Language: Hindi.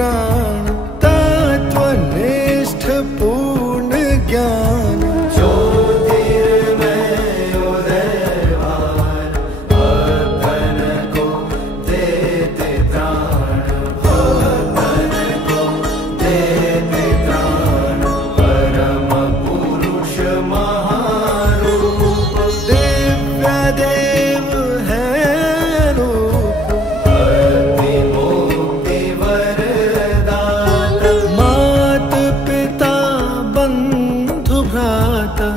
प्राण, तत्वनिष्ठ पूर्ण ज्ञान। ज्योतिर्मय उदयवान, भक्तन को देते त्राण, भक्तन को देते त्राण। परम पुरुष महारूप, दिव्य देव है रूप, भक्ति मुक्ति वरदाता। मात पिता बंधु भ्राता,